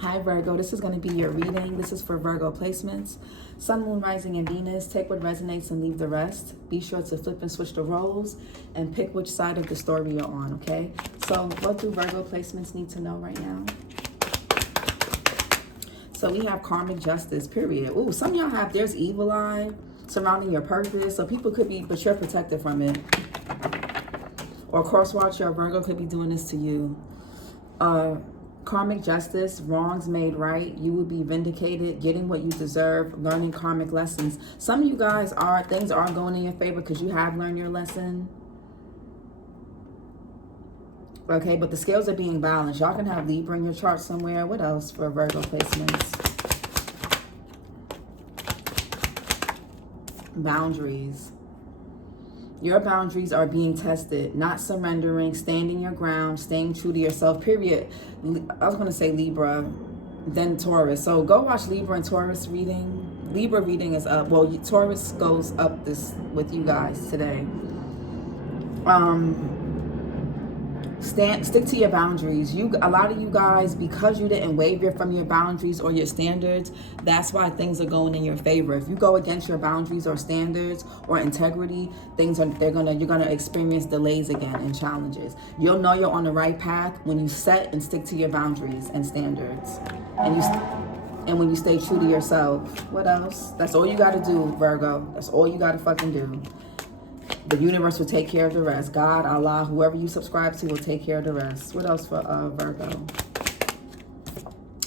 Hi Virgo, this is going to be your reading. This is for Virgo placements. Sun, Moon, Rising, and Venus. Take what resonates and leave the rest. Be sure to flip and switch the roles and pick which side of the story you're on, okay? So what do Virgo placements need to know right now? So we have karmic justice, period. Ooh, some of y'all have, there's evil eye surrounding your purpose. So people could be, but you're protected from it. Or course watch, your Virgo could be doing this to you. Karmic justice, wrongs made right. You will be vindicated, getting what you deserve, learning karmic lessons. Some of you guys things are going in your favor because you have learned your lesson. Okay, but the scales are being balanced. Y'all can have Libra in your chart somewhere. What else for Virgo placements? Boundaries. Your boundaries are being tested, not surrendering, standing your ground, staying true to yourself, period. I was going to say Libra, then Taurus. So go watch Libra and Taurus reading. Libra reading is up. Well, Taurus goes up this with you guys today. Stick to your boundaries. A lot of you guys, because you didn't waver from your boundaries or your standards, that's why things are going in your favor. If you go against your boundaries or standards or integrity, you're gonna experience delays again and challenges. You'll know you're on the right path when you set and stick to your boundaries and standards, and when you stay true to yourself. What else? That's all you gotta do, Virgo. That's all you gotta fucking do. The universe will take care of the rest. God, Allah, whoever you subscribe to will take care of the rest. What else for Virgo?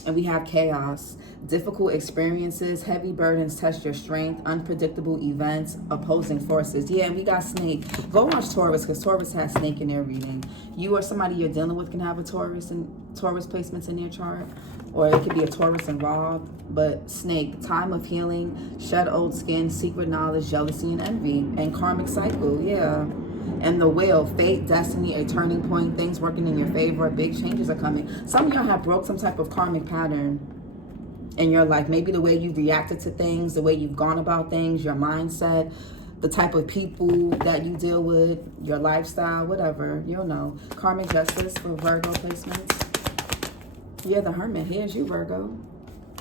And we have chaos. Difficult experiences, heavy burdens test your strength, unpredictable events, opposing forces. Yeah, and we got snake. Go watch Taurus because Taurus has snake in their reading. You or somebody you're dealing with can have a Taurus and Taurus placements in their chart. Or it could be a Taurus involved. But snake, time of healing, shed old skin, secret knowledge, jealousy, and envy. And karmic cycle, yeah. And the wheel, fate, destiny, a turning point, things working in your favor, big changes are coming. Some of y'all have broke some type of karmic pattern in your life. Maybe the way you've reacted to things, the way you've gone about things, your mindset, the type of people that you deal with, your lifestyle, whatever. You'll know. Karmic justice for Virgo placements. Yeah, the Hermit. Here's you, Virgo.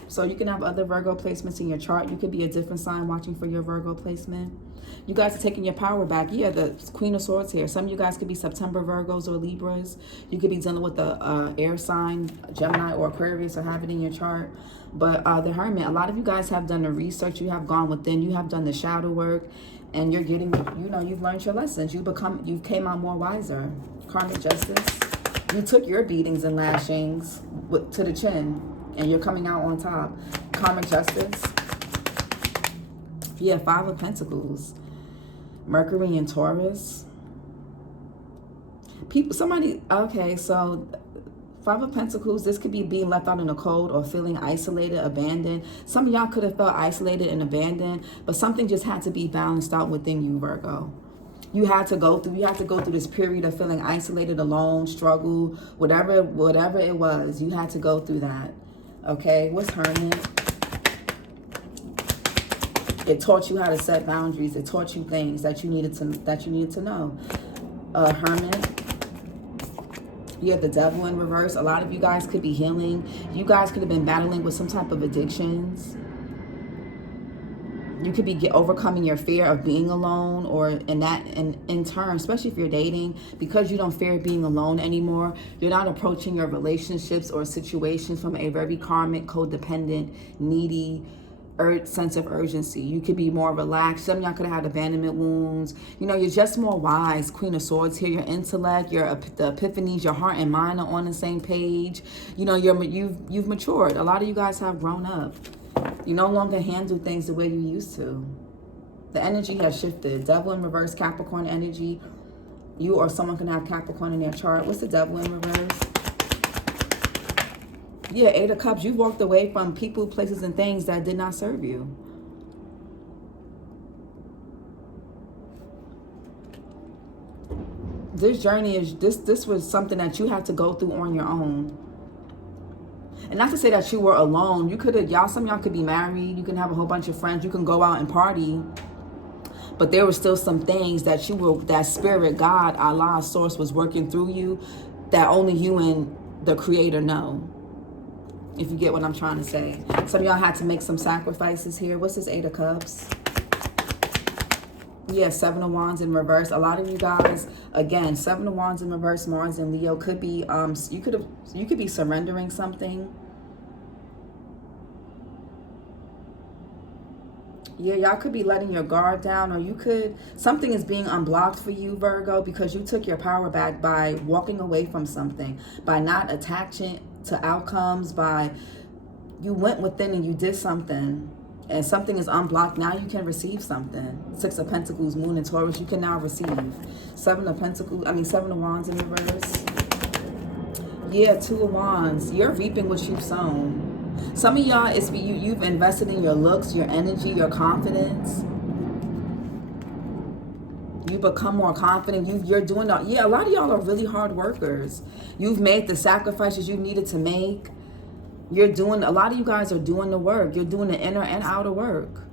So you can have other Virgo placements in your chart. You could be a different sign watching for your Virgo placement. You guys are taking your power back. Yeah, the Queen of Swords here. Some of you guys could be September Virgos or Libras. You could be dealing with the air sign, Gemini or Aquarius, or have it in your chart. But the Hermit, a lot of you guys have done the research. You have gone within. You have done the shadow work. And you're getting, you've learned your lessons. You came out more wiser. Karmic justice. You took your beatings and lashings to the chin, and you're coming out on top. Karmic justice. Yeah, 5 of Pentacles. Mercury and Taurus. Okay, so 5 of Pentacles, this could be being left out in the cold or feeling isolated, abandoned. Some of y'all could have felt isolated and abandoned, but something just had to be balanced out within you, Virgo. You had to go through this period of feeling isolated, alone, struggle, whatever it was. You had to go through that. Okay, what's Hermit? It taught you how to set boundaries. It taught you things that you needed to know. Hermit. You have the Devil in reverse. A lot of you guys could be healing. You guys could have been battling with some type of addictions. You could be overcoming your fear of being alone, or in turn, especially if you're dating, because you don't fear being alone anymore, you're not approaching your relationships or situations from a very karmic, codependent, needy sense of urgency. You could be more relaxed. Some of y'all could have had abandonment wounds. You're just more wise. Queen of Swords here. Your intellect, the epiphanies, your heart and mind are on the same page. You've matured. A lot of you guys have grown up. You no longer handle things the way you used to. The energy has shifted. Devil in reverse, Capricorn energy. You or someone can have Capricorn in their chart. What's the Devil in reverse? Yeah, 8 of Cups. You walked away from people, places, and things that did not serve you. This journey this was something that you had to go through on your own. And not to say that you were alone. Some of y'all could be married. You can have a whole bunch of friends. You can go out and party. But there were still some things that that spirit, God, Allah, source was working through you that only you and the creator know. if you get what I'm trying to say. Some of y'all had to make some sacrifices here. What's this 8 of Cups? Yeah, 7 of Wands in reverse. A lot of you guys, again, 7 of Wands in reverse, Mars and Leo could be, you could be surrendering something. Yeah, y'all could be letting your guard down, or you could, something is being unblocked for you, Virgo, because you took your power back by walking away from something, by not attaching to outcomes, by you went within and you did something, and something is unblocked. Now you can receive something. 6 of Pentacles, Moon and Taurus, you can now receive. 7 of Pentacles, 7 of Wands in reverse. Yeah, 2 of Wands. You're reaping what you've sown. Some of y'all, you've invested in your looks, your energy, your confidence. You become more confident. You're doing that. Yeah, a lot of y'all are really hard workers. You've made the sacrifices you needed to make. A lot of you guys are doing the work. You're doing the inner and outer work.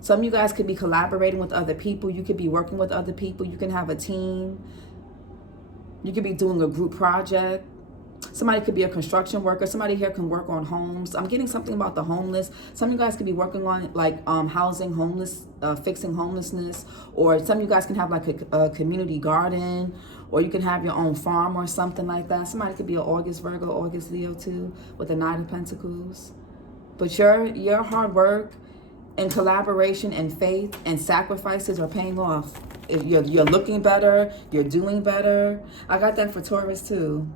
Some of you guys could be collaborating with other people. You could be working with other people. You can have a team. You could be doing a group project. Somebody could be a construction worker. Somebody here can work on homes. I'm getting something about the homeless. Some of you guys could be working on like housing homeless, fixing homelessness. Or some of you guys can have like a community garden. Or you can have your own farm or something like that. Somebody could be an August Virgo, August Leo too, with the 9 of Pentacles. But your hard work and collaboration and faith and sacrifices are paying off. You're looking better. You're doing better. I got that for Taurus too.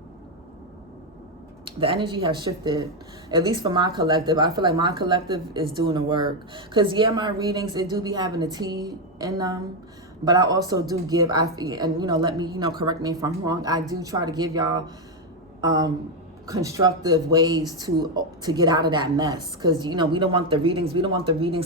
The energy has shifted, at least for my collective. I feel like my collective is doing the work. Because, yeah, my readings, they do be having a T in them. But I also do give, and, let me, correct me if I'm wrong. I do try to give y'all constructive ways to get out of that mess. Because, we don't want the readings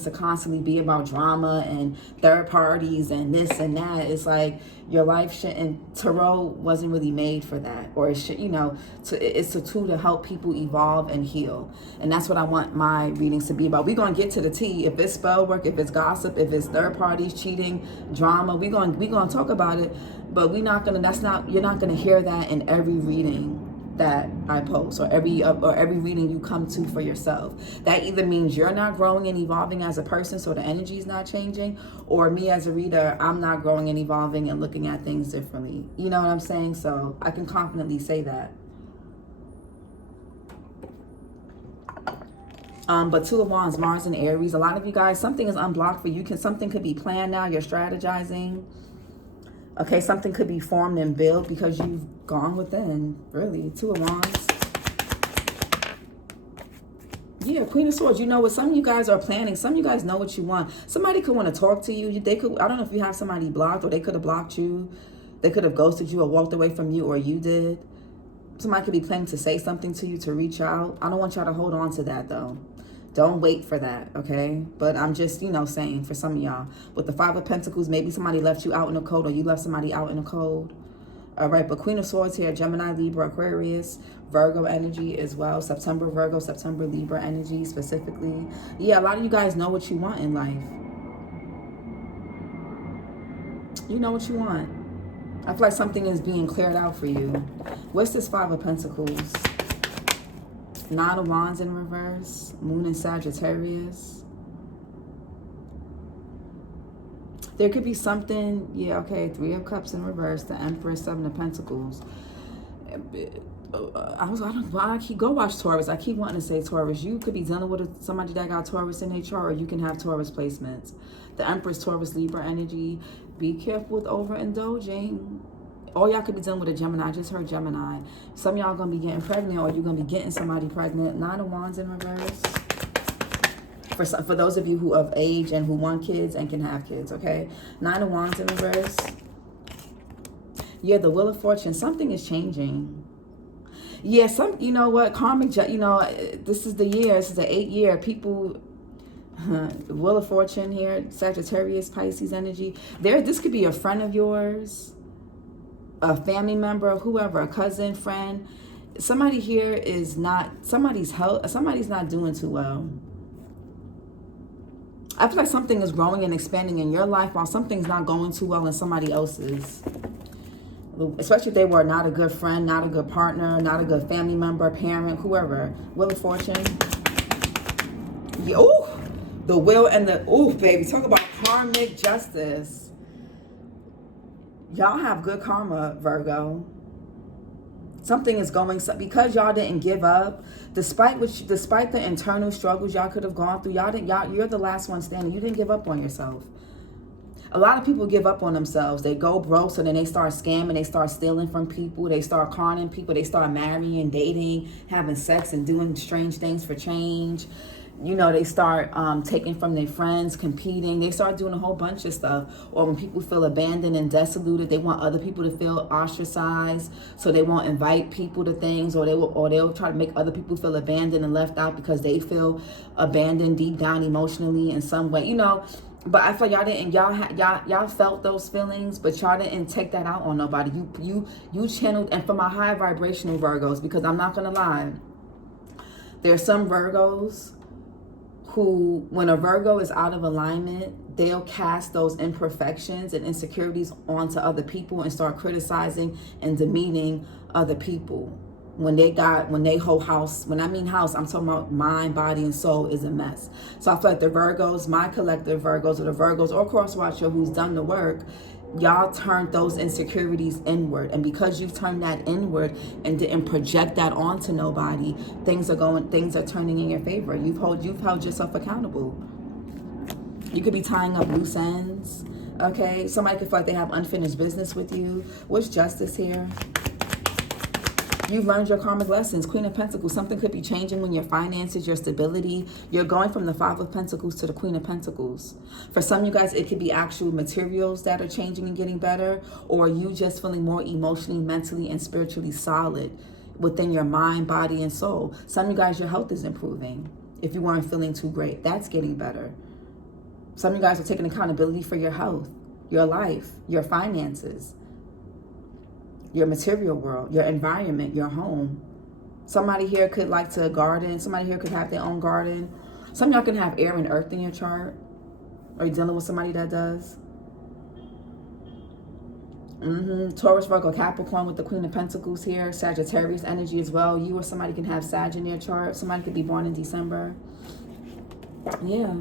to constantly be about drama and third parties and this and that. It's like your life shouldn't, tarot wasn't really made for that. Or it should, it's a tool to help people evolve and heal. And that's what I want my readings to be about. We're going to get to the T. If it's spell work, if it's gossip, if it's third parties, cheating, drama, we're going to talk about it. But you're not going to hear that in every reading that I post, or every reading you come to for yourself. That either means you're not growing and evolving as a person, so the energy is not changing, or me as a reader, I'm not growing and evolving and looking at things differently. You know what I'm saying? So I can confidently say that. But 2 of Wands, Mars and Aries, a lot of you guys, something is unblocked for you. Something could be planned now. You're strategizing. Okay, something could be formed and built because you've gone within, really. 2 of Wands. Yeah, Queen of Swords. You know what? Some of you guys are planning. Some of you guys know what you want. Somebody could want to talk to you. They could. I don't know if you have somebody blocked, or they could have blocked you. They could have ghosted you or walked away from you, or you did. Somebody could be planning to say something to you, to reach out. I don't want y'all to hold on to that, though. Don't wait for that, okay? But I'm just, saying for some of y'all. With the 5 of Pentacles, maybe somebody left you out in the cold, or you left somebody out in the cold. All right, but Queen of Swords here, Gemini, Libra, Aquarius, Virgo energy as well. September Virgo, September Libra energy specifically. Yeah, a lot of you guys know what you want in life. You know what you want. I feel like something is being cleared out for you. What's this 5 of Pentacles? 9 of Wands in reverse, Moon in Sagittarius. There could be something, 3 of Cups in reverse, the Empress, 7 of Pentacles. Go watch Taurus. I keep wanting to say Taurus. You could be dealing with somebody that got Taurus in their chart, or you can have Taurus placements. The Empress, Taurus, Libra energy. Be careful with overindulging. Or y'all could be dealing with a Gemini. I just heard Gemini. Some of y'all going to be getting pregnant, or you're going to be getting somebody pregnant. 9 of Wands in reverse. For those of you who of age and who want kids and can have kids, okay? 9 of Wands in reverse. Yeah, the Wheel of Fortune. Something is changing. Yeah, you know what? Karmic, this is the year. This is the 8th year. People... Wheel of Fortune here. Sagittarius, Pisces energy. This could be a friend of yours, a family member, whoever, a cousin, friend. Somebody here is not, somebody's not doing too well. I feel like something is growing and expanding in your life while something's not going too well in somebody else's. especially if they were not a good friend, not a good partner, not a good family member, parent, whoever. Wheel of Fortune. Ooh, the will and the, ooh, baby, talk about karmic justice. Y'all have good karma, Virgo. Something is going, because y'all didn't give up, despite the internal struggles y'all could have gone through. You're the last one standing. You didn't give up on yourself. A lot of people give up on themselves. They go broke, so then they start scamming, they start stealing from people, they start conning people, they start marrying, dating, having sex, and doing strange things for change. You know, they start taking from their friends, competing. They start doing a whole bunch of stuff. Or when people feel abandoned and desoluted, they want other people to feel ostracized, so they won't invite people to things, or they'll try to make other people feel abandoned and left out because they feel abandoned deep down emotionally in some way. You know. But I feel y'all felt those feelings, but y'all didn't take that out on nobody. You channeled, and for my high vibrational Virgos, because I'm not gonna lie, there's some Virgos who, when a Virgo is out of alignment, they'll cast those imperfections and insecurities onto other people and start criticizing and demeaning other people. When they whole house, when I mean house, I'm talking about mind, body, and soul is a mess. So I feel like the Virgos, my collective Virgos, or the Virgos or cross watcher who's done the work, y'all turned those insecurities inward. And because you've turned that inward and didn't project that onto nobody, things are turning in your favor. You've held yourself accountable. You could be tying up loose ends. Okay, somebody could feel like they have unfinished business with you. What's justice here? You've learned your karmic lessons. Queen of Pentacles. Something could be changing when your finances, your stability. You're going from the Five of Pentacles to the Queen of Pentacles. For some of you guys, it could be actual materials that are changing and getting better, or you just feeling more emotionally, mentally, and spiritually solid within your mind, body, and soul. Some of you guys, your health is improving. If you weren't feeling too great, that's getting better. Some of you guys are taking accountability for your health, your life, your finances, your material world, your environment, your home. Somebody here could like to garden. Somebody here could have their own garden. Some of y'all can have air and earth in your chart. Are you dealing with somebody that does? Taurus, Virgo, Capricorn with the Queen of Pentacles here. Sagittarius energy as well. You or somebody can have Sag in your chart. Somebody could be born in December. Yeah.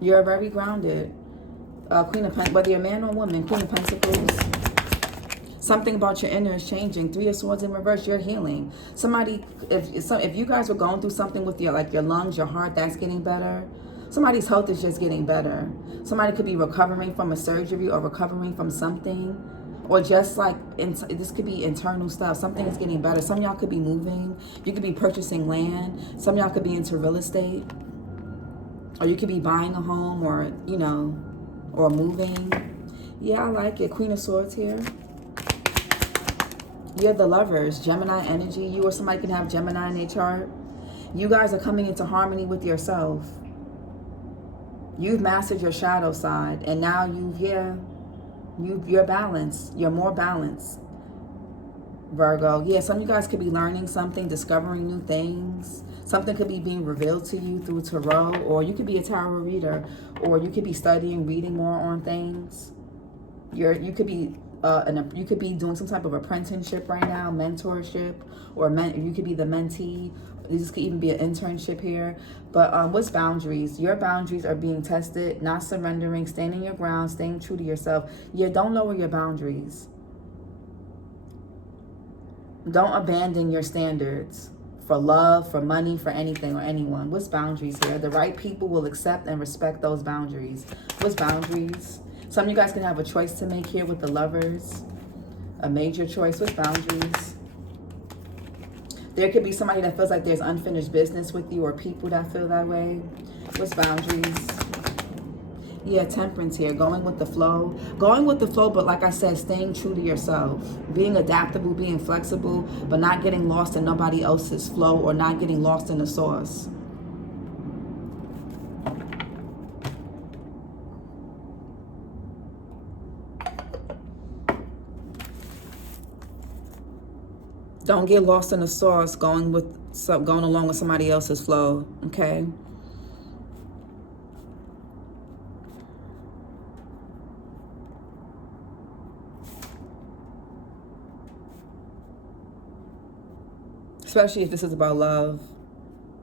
You're very grounded. Queen of Pentacles, whether you're a man or woman, Queen of Pentacles. Something about your inner is changing. Three of Swords in reverse, you're healing. Somebody, if you guys were going through something with your lungs, your heart, that's getting better. Somebody's health is just getting better. Somebody could be recovering from a surgery or recovering from something, or just like, this could be internal stuff. Something is getting better. Some of y'all could be moving. You could be purchasing land. Some of y'all could be into real estate, or you could be buying a home, or, you know, or moving. Yeah, I like it. Queen of Swords here. You're the Lovers, Gemini energy. You or somebody can have Gemini in their chart. You guys are coming into harmony with yourself. You've mastered your shadow side, and now you're balanced. You're more balanced, Virgo. Yeah, some of you guys could be learning something, discovering new things. Something could be being revealed to you through tarot, or you could be a tarot reader, or you could be studying, reading more on things. You could be you could be doing some type of apprenticeship right now, mentorship, or you could be the mentee. This could even be an internship here. But what's boundaries? Your boundaries are being tested, not surrendering, standing your ground, staying true to yourself. Yeah, don't lower your boundaries. Don't abandon your standards for love, for money, for anything or anyone. What's boundaries here? The right people will accept and respect those boundaries. What's boundaries? Some of you guys can have a choice to make here with the Lovers. A major choice with boundaries. There could be somebody that feels like there's unfinished business with you, or people that feel that way. What's boundaries? Yeah, Temperance here. Going with the flow. Going with the flow, but like I said, staying true to yourself. Being adaptable, being flexible, but not getting lost in nobody else's flow, or not getting lost in the sauce. Don't get lost in the sauce going along with somebody else's flow, okay? especially if this is about love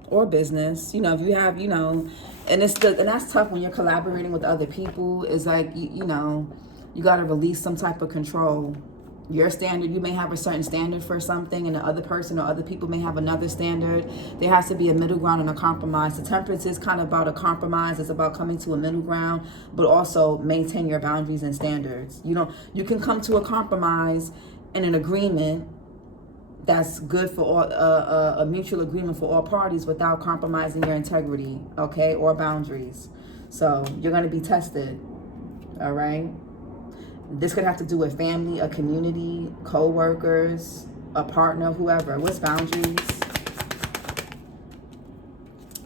or business. You know, if you have, you know, and that's tough when you're collaborating with other people. Is like, you know, you got to release some type of control. Your standard, you may have a certain standard for something, and the other person or other people may have another standard. There has to be a middle ground and a compromise. The temperance is kind of about a compromise. It's about coming to a middle ground, but also maintain your boundaries and standards. You can come to a compromise and an agreement that's good for all, a mutual agreement for all parties without compromising your integrity, okay, or boundaries. So you're going to be tested, all right? This could have to do with family, a community, co-workers, a partner, whoever. What's boundaries?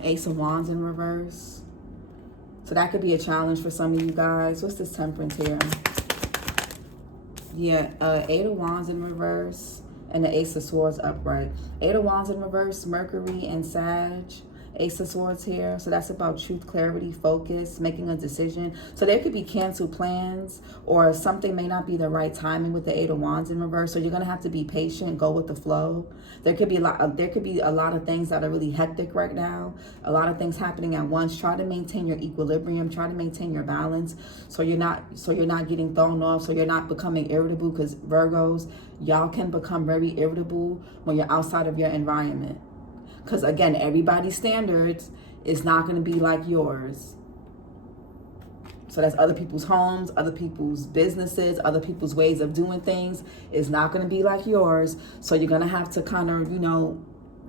Ace of Wands in reverse. So that could be a challenge for some of you guys. What's this temperance here? Yeah, Eight of Wands in reverse and the Ace of Swords upright. Eight of Wands in reverse, Mercury and Sag. Ace of Swords here. So that's about truth, clarity, focus, making a decision. So there could be canceled plans, or something may not be the right timing with the Eight of Wands in reverse. So you're going to have to be patient, go with the flow. There could be a lot of things that are really hectic right now. A lot of things happening at once. Try to maintain your equilibrium, try to maintain your balance so you're not getting thrown off, so you're not becoming irritable, because Virgos, y'all can become very irritable when you're outside of your environment. Because again, everybody's standards is not going to be like yours. So that's other people's homes, other people's businesses, other people's ways of doing things is not going to be like yours. So you're going to have to kind of,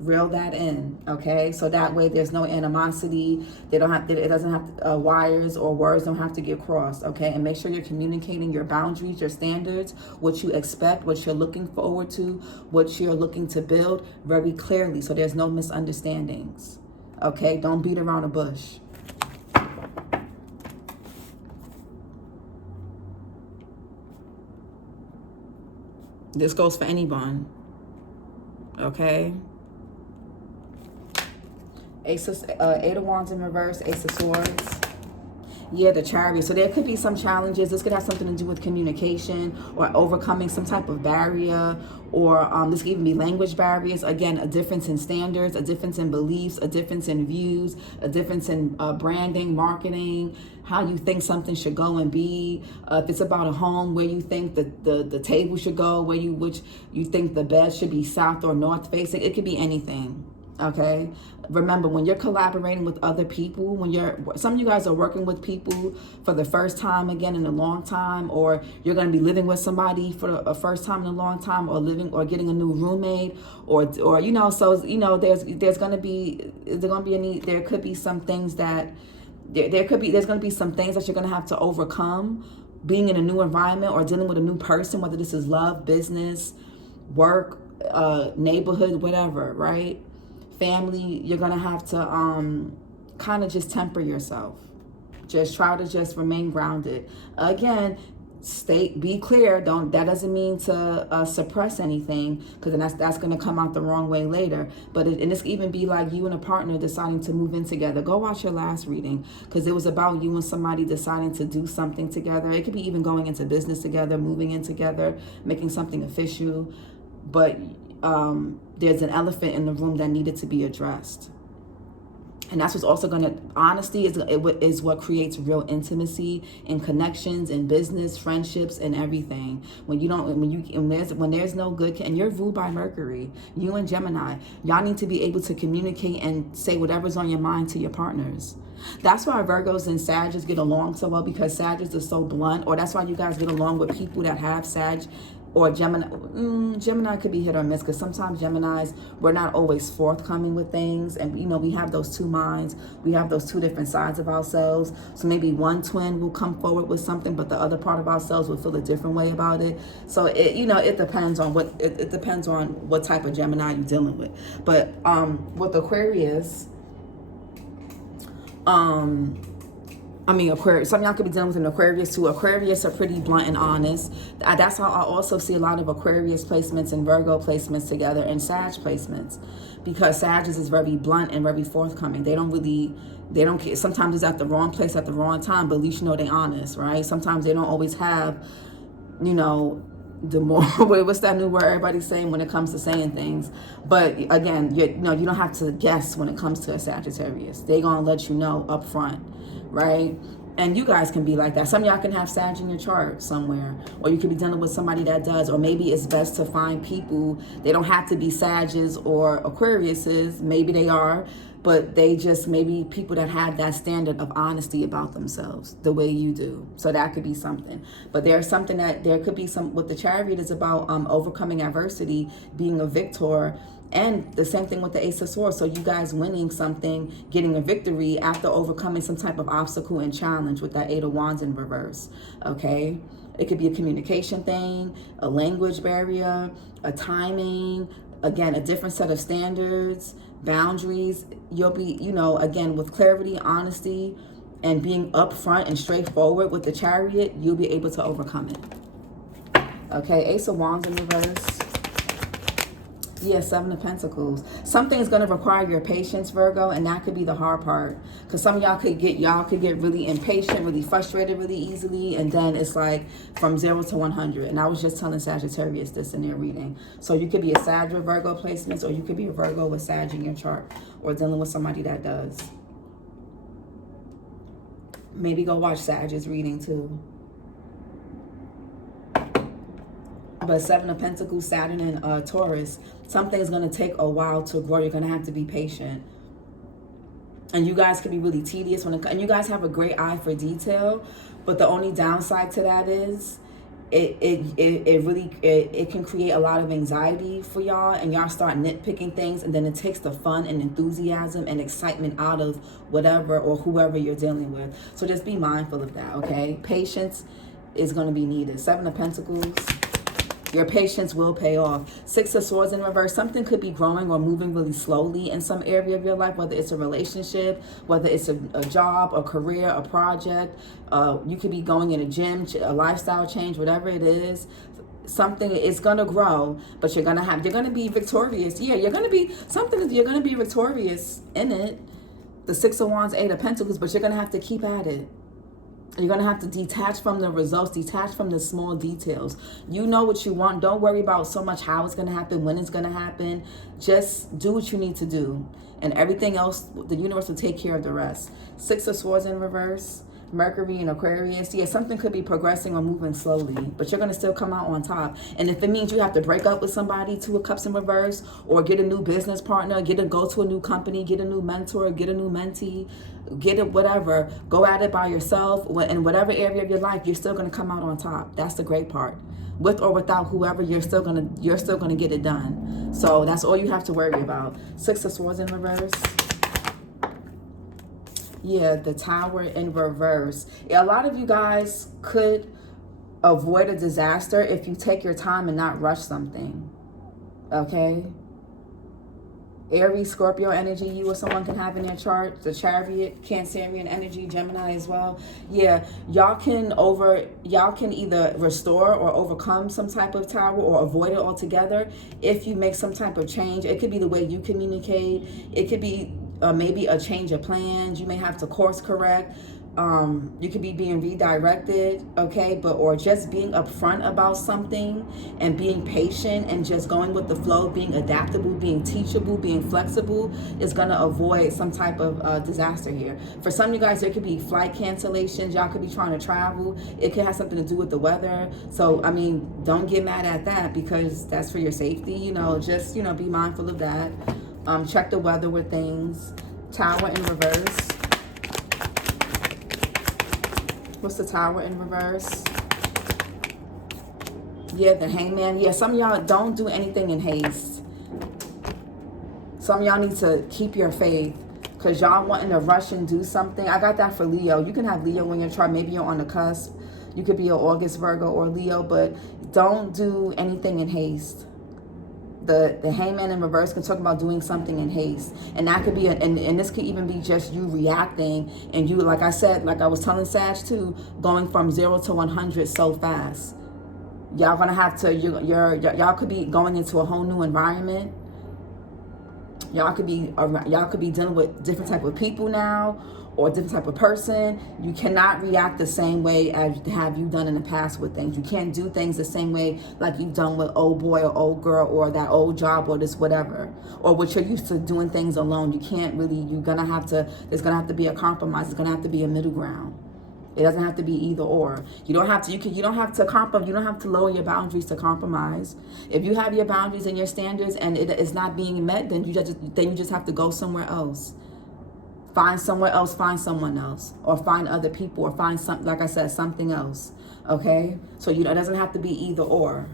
reel that in, okay? So that way there's no animosity. It doesn't have wires or words don't have to get crossed, okay? And make sure you're communicating your boundaries, your standards, what you expect, what you're looking forward to, what you're looking to build very clearly, so there's no misunderstandings, okay? Don't beat around the bush. This goes for anyone, okay? Eight of Wands in reverse, Ace of Swords. Yeah, the Chariot. So there could be some challenges. This could have something to do with communication or overcoming some type of barrier, or this could even be language barriers. Again, a difference in standards, a difference in beliefs, a difference in views, a difference in branding, marketing, how you think something should go and be. If it's about a home, where you think the table should go, which you think the bed should be south or north facing. It could be anything. Okay, remember, when you're collaborating with other people, some of you guys are working with people for the first time again in a long time, or you're going to be living with somebody for a first time in a long time, or getting a new roommate, or there's going to be some things that there's going to be some things that you're going to have to overcome being in a new environment or dealing with a new person, whether this is love, business, work, neighborhood, whatever, right? Family. You're gonna have to kind of just temper yourself. Just try to just remain grounded. Again, be clear. That doesn't mean to suppress anything, because then that's gonna come out the wrong way later. But and this could even be like you and a partner deciding to move in together. Go watch your last reading, because it was about you and somebody deciding to do something together. It could be even going into business together, moving in together, making something official. But there's an elephant in the room that needed to be addressed. And that's what's also honesty is what creates real intimacy and connections in business, friendships, and everything. When there's no good, and you're ruled by Mercury, you and Gemini, y'all need to be able to communicate and say whatever's on your mind to your partners. That's why Virgos and Sagittarius get along so well, because Sagittarius is so blunt, or that's why you guys get along with people that have Sag or Gemini. Gemini could be hit or miss, because sometimes Geminis, we're not always forthcoming with things, and we have those two minds, we have those two different sides of ourselves. So maybe one twin will come forward with something, but the other part of ourselves will feel a different way about it. So it depends on what type of Gemini you're dealing with. But with Aquarius, Aquarius, some of y'all could be dealing with an Aquarius too. Aquarius are pretty blunt and honest. That's how I also see a lot of Aquarius placements and Virgo placements together, and Sag placements, because Sagittarius is very blunt and very forthcoming. They don't care. Sometimes it's at the wrong place at the wrong time, but at least they're honest, right? Sometimes they don't always have, the more what's that new word everybody's saying when it comes to saying things. But again, you don't have to guess when it comes to a Sagittarius. They gonna let you know up front, right? And you guys can be like that. Some of y'all can have Sag in your chart somewhere, or you could be dealing with somebody that does, or maybe it's best to find people. They don't have to be Sages or Aquariuses. Maybe they are, but they just maybe people that have that standard of honesty about themselves the way you do. So that could be something. But there's something that there could be some with the Chariot is about overcoming adversity, being a victor. And the same thing with the Ace of Swords. So you guys winning something, getting a victory after overcoming some type of obstacle and challenge with that Eight of Wands in reverse. Okay? It could be a communication thing, a language barrier, a timing, again, a different set of standards, boundaries. You'll be, again, with clarity, honesty, and being upfront and straightforward with the Chariot, you'll be able to overcome it. Okay? Ace of Wands in reverse. Yeah, Seven of Pentacles. Something is going to require your patience, Virgo, and that could be the hard part. Because some of y'all could get really impatient, really frustrated really easily, and then it's like from 0 to 100. And I was just telling Sagittarius this in their reading. So you could be a Sag with Virgo placements, or you could be a Virgo with Sag in your chart, or dealing with somebody that does. Maybe go watch Sag's reading too. But Seven of Pentacles, Saturn, and Taurus, something is going to take a while to grow. You're going to have to be patient. And you guys can be really tedious and you guys have a great eye for detail. But the only downside to that is it can create a lot of anxiety for y'all, and y'all start nitpicking things, and then it takes the fun and enthusiasm and excitement out of whatever or whoever you're dealing with. So just be mindful of that, okay? Patience is going to be needed. Seven of Pentacles. Your patience will pay off. Six of Swords in reverse. Something could be growing or moving really slowly in some area of your life, whether it's a relationship, whether it's a job, a career, a project. You could be going in a gym, a lifestyle change, whatever it is. Something is going to grow, but you're going to be victorious. Yeah, you're going to be victorious in it. The Six of Wands, Eight of Pentacles, but you're going to have to keep at it. You're going to have to detach from the results, detach from the small details. You know what you want. Don't worry about so much how it's going to happen, when it's going to happen. Just do what you need to do. And everything else, the universe will take care of the rest. Six of Swords in reverse. Mercury and Aquarius. Yeah, something could be progressing or moving slowly, but you're going to still come out on top. And if it means you have to break up with somebody, Two of Cups in reverse, or get a new business partner, go to a new company, get a new mentor, get a new mentee, get it, whatever, go at it by yourself. In whatever area of your life, you're still going to come out on top. That's the great part. With or without whoever, you're still gonna get it done. So that's all you have to worry about. Six of Swords in reverse. Yeah, the Tower in reverse. Yeah, a lot of you guys could avoid a disaster if you take your time and not rush something. Okay? Aries, Scorpio energy, you or someone can have in their chart. The Chariot, Cancerian energy, Gemini as well. Yeah, y'all can either restore or overcome some type of tower or avoid it altogether if you make some type of change. It could be the way you communicate. It could be maybe a change of plans. You may have to course correct. You could be being redirected, okay? Or just being upfront about something and being patient and just going with the flow, being adaptable, being teachable, being flexible is gonna avoid some type of disaster here. For some of you guys, there could be flight cancellations. Y'all could be trying to travel. It could have something to do with the weather. So, I mean, don't get mad at that because that's for your safety. Just, be mindful of that. Check the weather with things. Tower in reverse. What's the Tower in reverse? Yeah, the Hangman. Yeah, some of y'all don't do anything in haste. Some of y'all need to keep your faith because y'all wanting to rush and do something. I got that for Leo. You can have Leo in your chart. Maybe you're on the cusp. You could be an August Virgo or Leo, but don't do anything in haste. The Hangman in reverse can talk about doing something in haste, and that could be and this could even be just you reacting, and you, like I said, like I was telling Sag too, going from 0 to 100 so fast. Y'all gonna have to y'all could be going into a whole new environment, Y'all could be dealing with different type of people now, or a different type of person. You cannot react the same way as have you done in the past with things. You can't do things the same way like you've done with old boy or old girl or that old job or this whatever, or what you're used to doing things alone. You can't really, there's gonna have to be a compromise. There's gonna have to be a middle ground. It doesn't have to be either or. You don't have to lower your boundaries to compromise. If you have your boundaries and your standards and it is not being met, then you just have to go somewhere else. Find somewhere else, find someone else, or find other people, or find something, like I said, something else. Okay? So it doesn't have to be either or.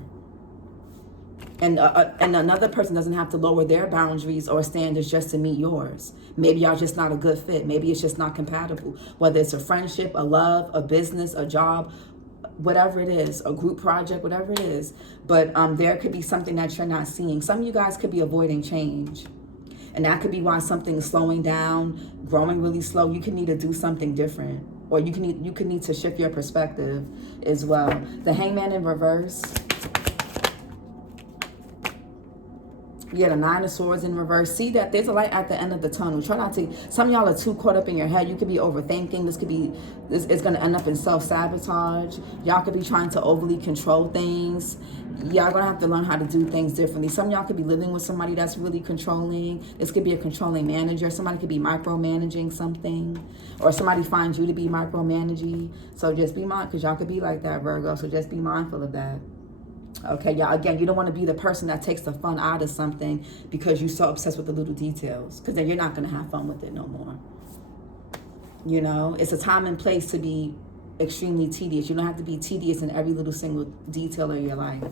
And another person doesn't have to lower their boundaries or standards just to meet yours. Maybe y'all just not a good fit. Maybe it's just not compatible. Whether it's a friendship, a love, a business, a job, whatever it is, a group project, whatever it is. But there could be something that you're not seeing. Some of you guys could be avoiding change. And that could be why something is slowing down, growing really slow. You could need to do something different. Or you could need to shift your perspective as well. The Hangman in reverse. Yeah, the Nine of Swords in reverse. See that there's a light at the end of the tunnel. Try not to, some of y'all are too caught up in your head. You could be overthinking. It's going to end up in self-sabotage. Y'all could be trying to overly control things. Y'all going to have to learn how to do things differently. Some of y'all could be living with somebody that's really controlling. This could be a controlling manager. Somebody could be micromanaging something. Or somebody finds you to be micromanaging. So just be mindful, because y'all could be like that, Virgo. So just be mindful of that. Okay, y'all, again, you don't want to be the person that takes the fun out of something because you're so obsessed with the little details, because then you're not going to have fun with it no more. You know, it's a time and place to be extremely tedious. You don't have to be tedious in every little single detail of your life.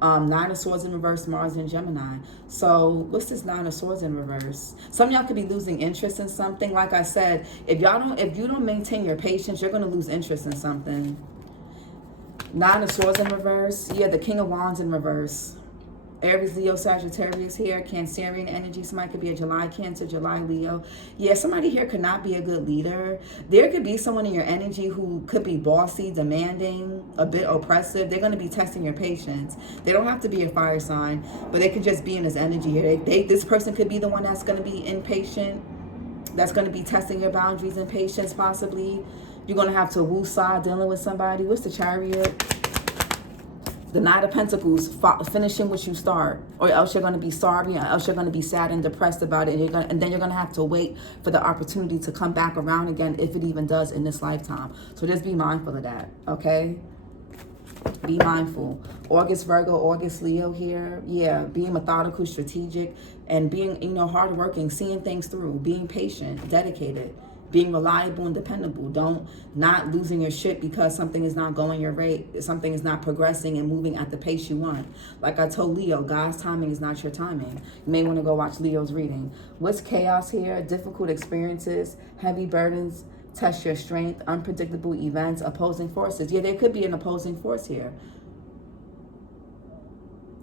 Nine of Swords in reverse, Mars and Gemini. So what's this Nine of Swords in reverse? Some of y'all could be losing interest in something. Like I said, if you don't maintain your patience, you're going to lose interest in something. Nine of Swords in reverse. Yeah, the King of Wands in reverse. Aries, Leo, Sagittarius here. Cancerian energy. Somebody could be a July Cancer, July Leo. Yeah, somebody here could not be a good leader. There could be someone in your energy who could be bossy, demanding, a bit oppressive. They're going to be testing your patience. They don't have to be a fire sign, but they could just be in this energy here. This person could be the one that's going to be impatient, that's going to be testing your boundaries and patience possibly. You're going to have to woo-saw dealing with somebody. What's the Chariot? The Knight of Pentacles, finishing what you start. Or else you're going to be sorry, or else you're going to be sad and depressed about it. And then you're going to have to wait for the opportunity to come back around again, if it even does in this lifetime. So just be mindful of that, okay? Be mindful. August Virgo, August Leo here. Yeah, being methodical, strategic, and being, hardworking, seeing things through, being patient, dedicated. Being reliable and dependable. Not losing your shit because something is not going your rate. Something is not progressing and moving at the pace you want. Like I told Leo, God's timing is not your timing. You may want to go watch Leo's reading. What's chaos here? Difficult experiences, heavy burdens, test your strength, unpredictable events, opposing forces. Yeah, there could be an opposing force here.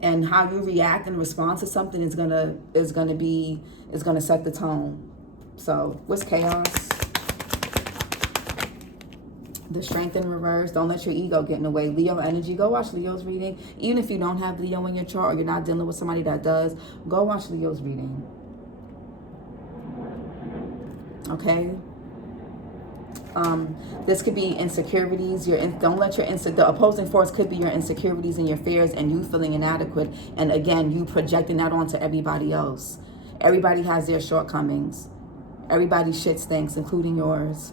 And how you react and respond to something is gonna set the tone. So what's chaos? The Strength in reverse. Don't let your ego get in the way. Leo energy. Go watch Leo's reading. Even if you don't have Leo in your chart, or you're not dealing with somebody that does, go watch Leo's reading. Okay? This could be insecurities. Don't let the opposing force could be your insecurities and your fears and you feeling inadequate. And again, you projecting that onto everybody else. Everybody has their shortcomings. Everybody's shit stinks, including yours.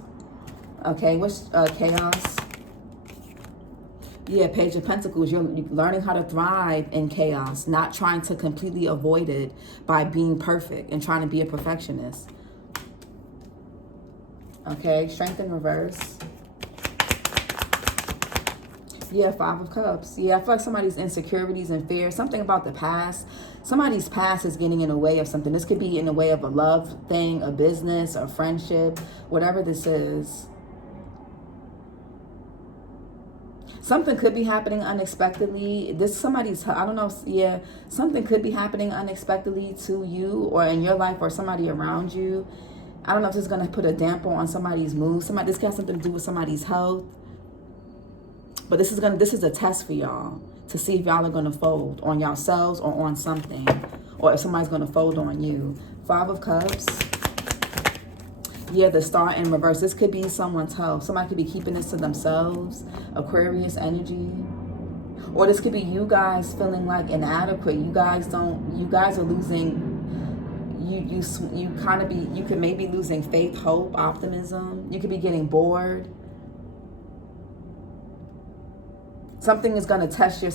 Okay, what's chaos? Yeah, Page of Pentacles. You're learning how to thrive in chaos, not trying to completely avoid it by being perfect and trying to be a perfectionist. Okay, Strength in reverse. Yeah, Five of Cups. Yeah, I feel like somebody's insecurities and fear, something about the past. Somebody's past is getting in the way of something. This could be in the way of a love thing, a business, a friendship, whatever this is. Something could be happening unexpectedly. I don't know, yeah, something could be happening unexpectedly to you or in your life or somebody around you. I don't know if this is going to put a damper on somebody's mood. This got something to do with somebody's health. But this is a test for y'all to see if y'all are going to fold on yourselves or on something. or if somebody's going to fold on you. 5 of Cups. Yeah, the Star in reverse. This could be someone's health. Somebody could be keeping this to themselves. Aquarius energy. Or this could be you guys feeling like inadequate. You guys are losing, you could maybe losing faith, hope, optimism. You could be getting bored. Something is going to test you.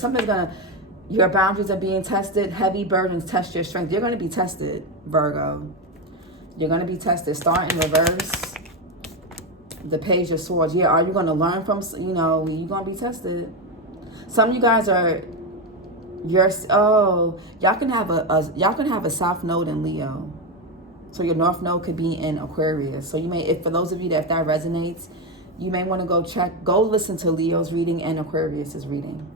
Your boundaries are being tested. Heavy burdens test your strength. You're going to be tested, Virgo. You're going to be tested. Star in reverse. The Page of Swords. Yeah, are you going to learn from, you're going to be tested. Some of you guys are, y'all can have a south node in Leo. So your north node could be in Aquarius. So you may, for those of you if that resonates, you may want to go listen to Leo's reading and Aquarius's reading.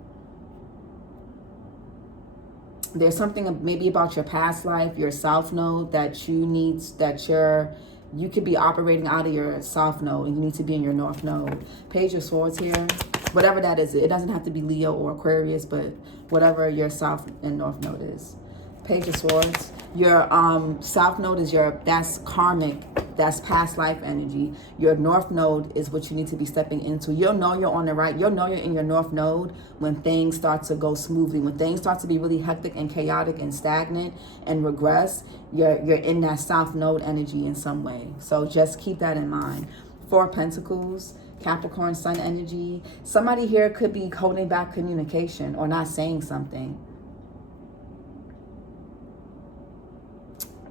There's something maybe about your past life, your south node, that you could be operating out of your south node and you need to be in your north node. Page of Swords here. Whatever that is. It doesn't have to be Leo or Aquarius, but whatever your south and north node is. Page of Swords. Your south node is that's karmic. That's past life energy. Your north node is what you need to be stepping into. You'll know you're on the right. You'll know you're in your north node when things start to go smoothly. When things start to be really hectic and chaotic and stagnant and regress, you're in that south node energy in some way. So just keep that in mind. 4 of Pentacles, Capricorn Sun energy. Somebody here could be holding back communication or not saying something.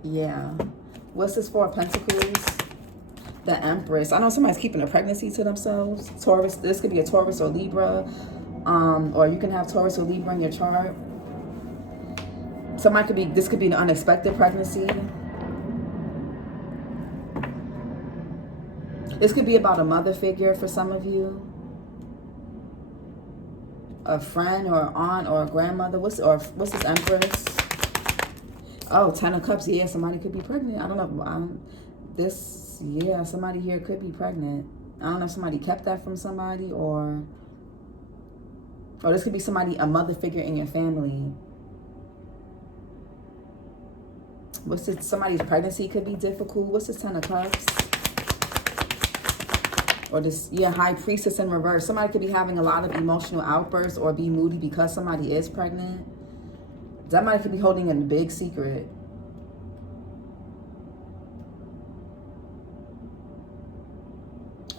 Yeah. What's this 4 of Pentacles? The Empress. I know somebody's keeping a pregnancy to themselves. Taurus. This could be a Taurus or Libra. Or you can have Taurus or Libra in your chart. This could be an unexpected pregnancy. This could be about a mother figure for some of you. A friend or aunt or a grandmother. What's this Empress? Oh, 10 of Cups. Yeah, somebody could be pregnant. I don't know. Somebody here could be pregnant. I don't know if somebody kept that from somebody or this could be a mother figure in your family. Somebody's pregnancy could be difficult. What's this 10 of Cups? Or this, High Priestess in reverse. Somebody could be having a lot of emotional outbursts or be moody because somebody is pregnant. Somebody could be holding a big secret.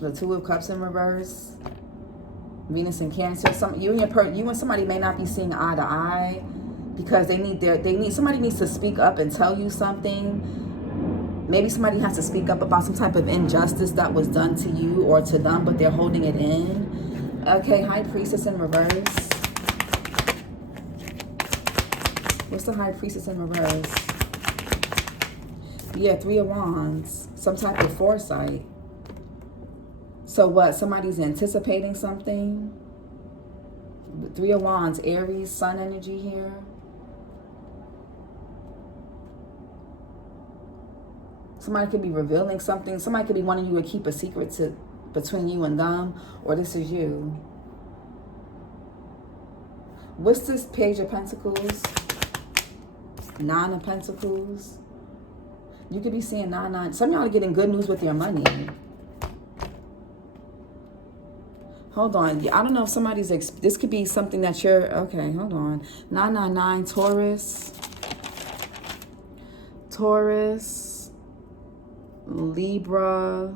The 2 of Cups in reverse. Venus in Cancer. You and somebody may not be seeing eye to eye because somebody needs to speak up and tell you something. Maybe somebody has to speak up about some type of injustice that was done to you or to them, but they're holding it in. Okay, High Priestess in reverse. What's the High Priestess in reverse? Yeah, 3 of Wands. Some type of foresight. So what? Somebody's anticipating something. 3 of Wands, Aries, Sun energy here. Somebody could be revealing something. Somebody could be wanting you to keep a secret between you and them. Or this is you. What's this Page of Pentacles? 9 of Pentacles. You could be seeing 9. Some of y'all are getting good news with your money. Hold on. I don't know if somebody's... This could be something that you're... Okay, hold on. 999, Taurus, Libra,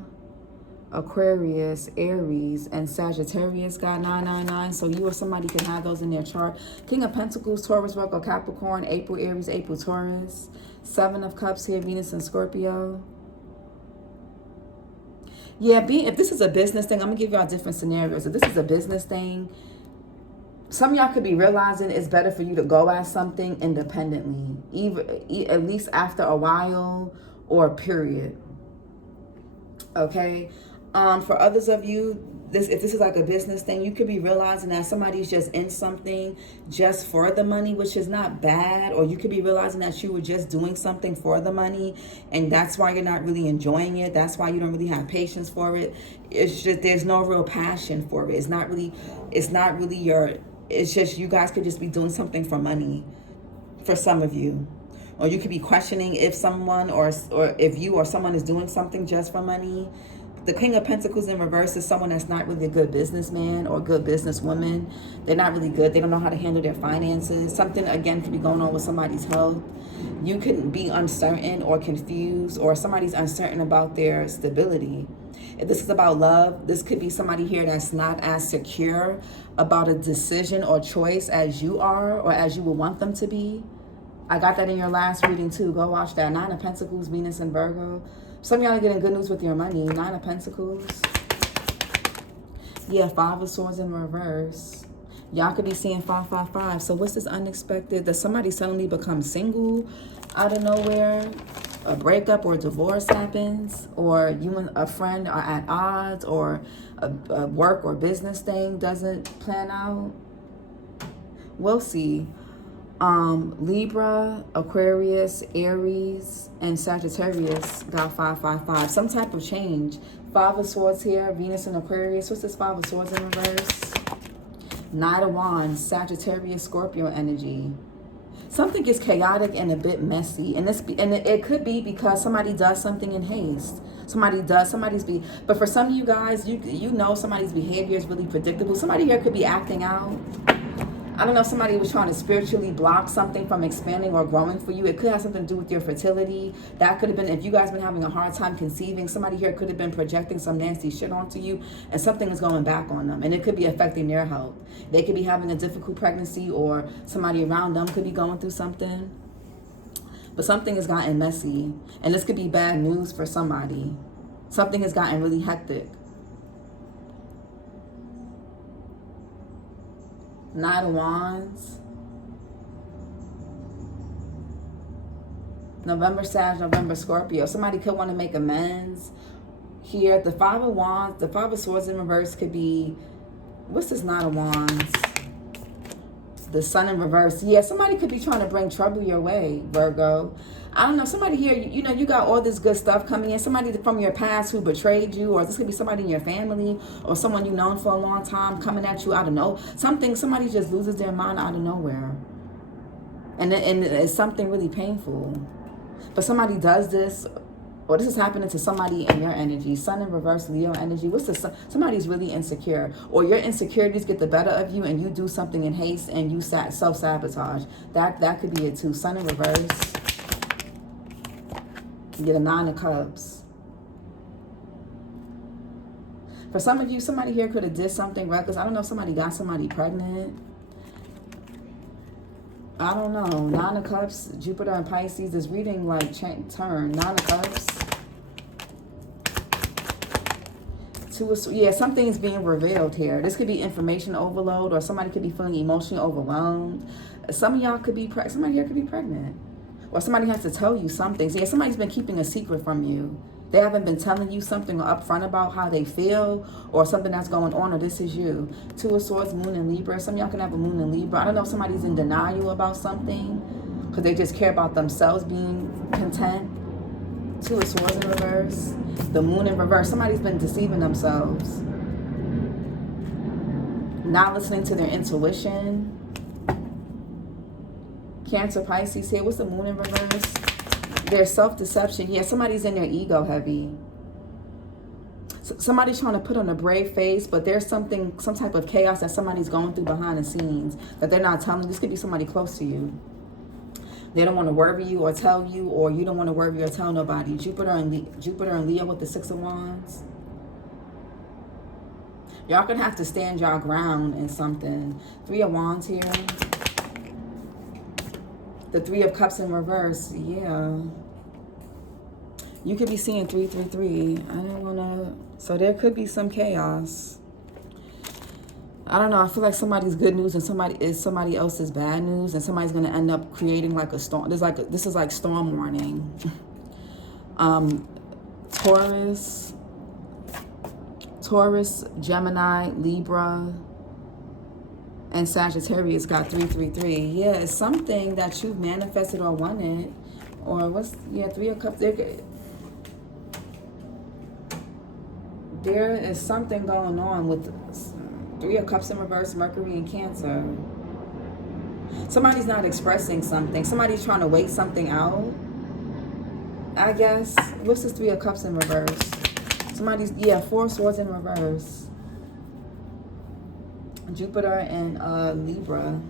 Aquarius, Aries, and Sagittarius got 999. So you or somebody can have those in their chart. King of Pentacles, Taurus, Virgo, Capricorn, April, Aries, April, Taurus. 7 of Cups here, Venus and Scorpio. Yeah, if this is a business thing, I'm going to give y'all different scenarios. If this is a business thing, some of y'all could be realizing it's better for you to go at something independently, at least after a while or a period. Okay? For others of you, if this is like a business thing, you could be realizing that somebody's just in something just for the money, which is not bad. Or you could be realizing that you were just doing something for the money and that's why you're not really enjoying it. That's why you don't really have patience for it. It's just, there's no real passion for it. It's just, you guys could just be doing something for money for some of you. or you could be questioning if someone or if you or someone is doing something just for money. The King of Pentacles in reverse is someone that's not really a good businessman or good businesswoman. They're not really good. They don't know how to handle their finances. Something, again, could be going on with somebody's health. You could be uncertain or confused, or somebody's uncertain about their stability. If this is about love, this could be somebody here that's not as secure about a decision or choice as you are or as you would want them to be. I got that in your last reading too. Go watch that. 9 of Pentacles, Venus and Virgo. Some of y'all are getting good news with your money. 9 of Pentacles. Yeah, 5 of Swords in reverse. Y'all could be seeing 555. So what's this unexpected? Does somebody suddenly become single out of nowhere? A breakup or divorce happens? Or you and a friend are at odds? Or a work or business thing doesn't plan out? We'll see. Libra, Aquarius, Aries, and Sagittarius got 555. Some type of change. 5 of Swords here, Venus and Aquarius. What's this 5 of Swords in reverse? 9 of Wands, Sagittarius, Scorpio energy. Something is chaotic and a bit messy. And it could be because somebody does something in haste. But for some of you guys, you know somebody's behavior is really predictable. Somebody here could be acting out. I don't know if somebody was trying to spiritually block something from expanding or growing for you. It could have something to do with your fertility. That could have been, if you guys been having a hard time conceiving, somebody here could have been projecting some nasty shit onto you, and something is going back on them. And it could be affecting their health. They could be having a difficult pregnancy, or somebody around them could be going through something. But something has gotten messy. And this could be bad news for somebody. Something has gotten really hectic. 9 of Wands. November Sag, November Scorpio. Somebody could want to make amends. Here, the 5 of Wands, the 5 of Swords in reverse could be, what's this 9 of Wands? The Sun in reverse. Yeah, somebody could be trying to bring trouble your way, Virgo. I don't know, somebody here, you know, you got all this good stuff coming in. Somebody from your past who betrayed you, or this could be somebody in your family, or someone you've known for a long time coming at you out of nowhere. Somebody just loses their mind out of nowhere. And it's something really painful. But somebody does this, or this is happening to somebody in your energy. Sun in reverse, Leo energy. What's this? Somebody's really insecure, or your insecurities get the better of you and you do something in haste and you self-sabotage. That could be it too. Sun in reverse. You get a 9 of Cups. For some of you, somebody here could have did something reckless. I don't know if somebody got somebody pregnant. I don't know. 9 of Cups, Jupiter and Pisces. This reading like turn. 9 of Cups. 2 of, yeah, something is being revealed here. This could be information overload, or somebody could be feeling emotionally overwhelmed. Some of y'all could be somebody here could be pregnant. Or somebody has to tell you something. Yeah, somebody's been keeping a secret from you. They haven't been telling you something or upfront about how they feel, or something that's going on, or this is you. 2 of Swords, Moon in Libra. Some of y'all can have a Moon in Libra. I don't know if somebody's in denial about something because they just care about themselves being content. 2 of Swords in reverse. The Moon in reverse. Somebody's been deceiving themselves. Not listening to their intuition. Cancer, Pisces here. What's the Moon in reverse? Their self-deception. Yeah, somebody's in their ego heavy. Somebody's trying to put on a brave face, but there's some type of chaos that somebody's going through behind the scenes that they're not telling you. This could be somebody close to you. They don't want to worry you or tell you, or you don't want to worry or tell nobody. Jupiter and Leo with the 6 of Wands. Y'all gonna have to stand your ground in something. 3 of Wands here. The 3 of Cups in reverse. Yeah. You could be seeing 333. I don't want to... So there could be some chaos. I don't know. I feel like somebody's good news and somebody else's bad news, and somebody's going to end up creating like a storm. This is like storm warning. Taurus, Gemini, Libra, and Sagittarius got 333. Yeah, it's something that you've manifested or wanted. Or what's... Yeah, 3 of Cups. There is something going on with 3 of Cups in reverse, Mercury and Cancer. Somebody's not expressing something. Somebody's trying to wait something out, I guess. What's this 3 of Cups in reverse? Somebody's, yeah, 4 of Swords in reverse. Jupiter and Libra.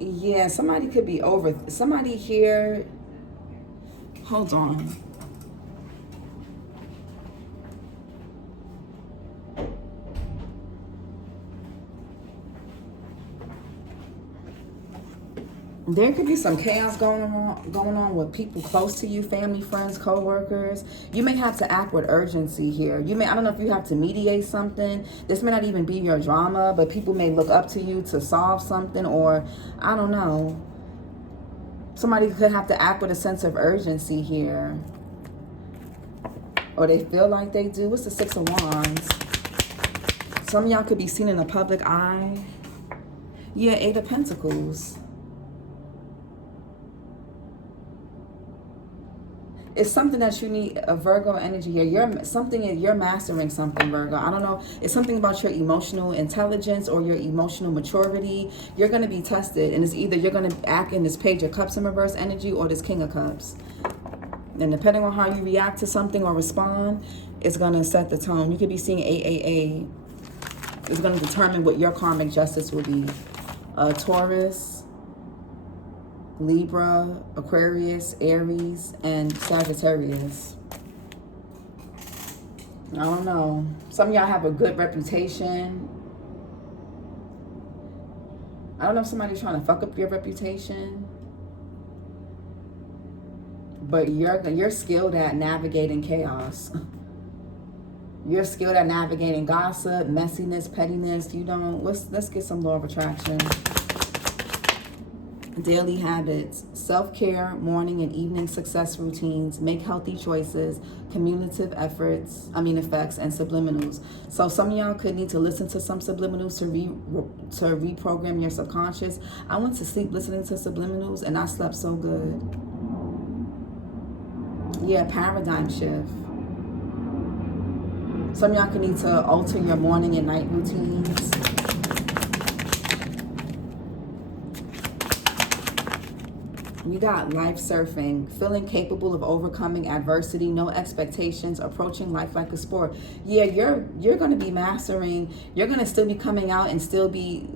Yeah, somebody could be over. Somebody here. Hold on. There could be some chaos going on with people close to you, family, friends, co-workers. You may have to act with urgency here. I don't know if you have to mediate something. This may not even be your drama, but people may look up to you to solve something, or I don't know. Somebody could have to act with a sense of urgency here. Or they feel like they do. What's the 6 of Wands? Some of y'all could be seen in the public eye. Yeah, 8 of Pentacles. It's something that you need a Virgo energy here. You're mastering something, Virgo. I don't know. It's something about your emotional intelligence or your emotional maturity. You're going to be tested. And it's either you're going to act in this Page of Cups in reverse energy or this King of Cups. And depending on how you react to something or respond, it's going to set the tone. You could be seeing 888. It's going to determine what your karmic justice will be. Taurus, Libra, Aquarius, Aries, and Sagittarius. I don't know. Some of y'all have a good reputation. I don't know if somebody's trying to fuck up your reputation. But you're skilled at navigating chaos. You're skilled at navigating gossip, messiness, pettiness. Let's get some law of attraction. Daily habits, self-care, morning and evening success routines, make healthy choices, cumulative effects, and subliminals. So some of y'all could need to listen to some subliminals to reprogram your subconscious. I went to sleep listening to subliminals and I slept so good. Yeah, paradigm shift. Some of y'all could need to alter your morning and night routines. You got life surfing, feeling capable of overcoming adversity, no expectations, approaching life like a sport. Yeah, you're going to be mastering. You're going to still be coming out and still be.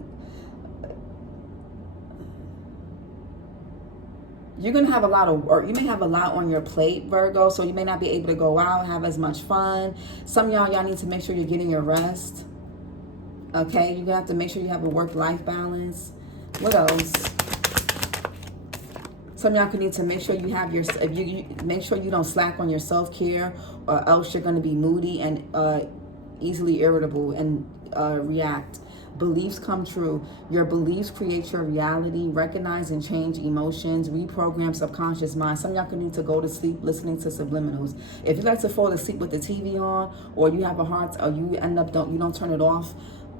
You're going to have a lot of work. You may have a lot on your plate, Virgo, so you may not be able to go out, have as much fun. Some of y'all need to make sure you're getting your rest. Okay, you're going to have to make sure you have a work-life balance. What else? Some of y'all could need to make sure you have make sure you don't slack on your self-care, or else you're going to be moody and easily irritable and react. Beliefs come true. Your beliefs create your reality. Recognize and change emotions. Reprogram subconscious mind. Some of y'all could need to go to sleep listening to subliminals. If you like to fall asleep with the TV on, or you have a heart, or you end up you don't turn it off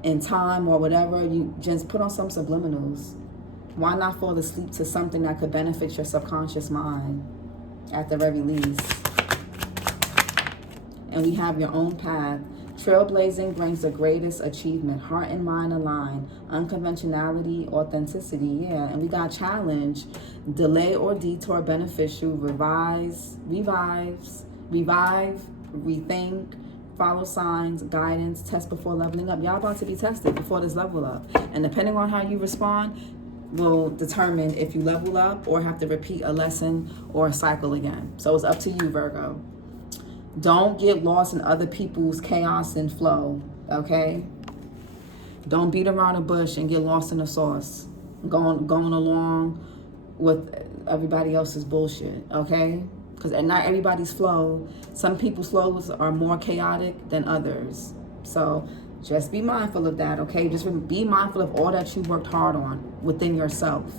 in time or whatever, you just put on some subliminals. Why not fall asleep to something that could benefit your subconscious mind at the very least? And we have your own path. Trailblazing brings the greatest achievement. Heart and mind align. Unconventionality, authenticity. Yeah, and we got challenge. Delay or detour beneficial. Revive, rethink, follow signs, guidance, test before leveling up. Y'all about to be tested before this level up. And depending on how you respond, will determine if you level up or have to repeat a lesson or a cycle again. So it's up to you, Virgo. Don't get lost in other people's chaos and flow, okay? Don't beat around the bush and get lost in the sauce, going along with everybody else's bullshit, okay? Because not everybody's flow. Some people's flows are more chaotic than others. So just be mindful of that, okay? Just be mindful of all that you worked hard on within yourself.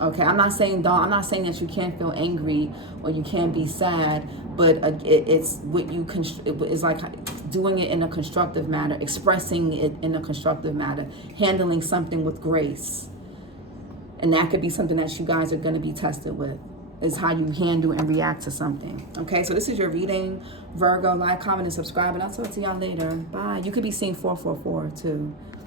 Okay, I'm not saying that you can't feel angry or you can't be sad, but it's what you it's like doing it in a constructive manner, expressing it in a constructive manner, handling something with grace. And that could be something that you guys are going to be tested with. is how you handle and react to something. Okay, so this is your reading, Virgo. Like, comment, and subscribe, and I'll talk to y'all later. Bye. You could be seeing 444 too.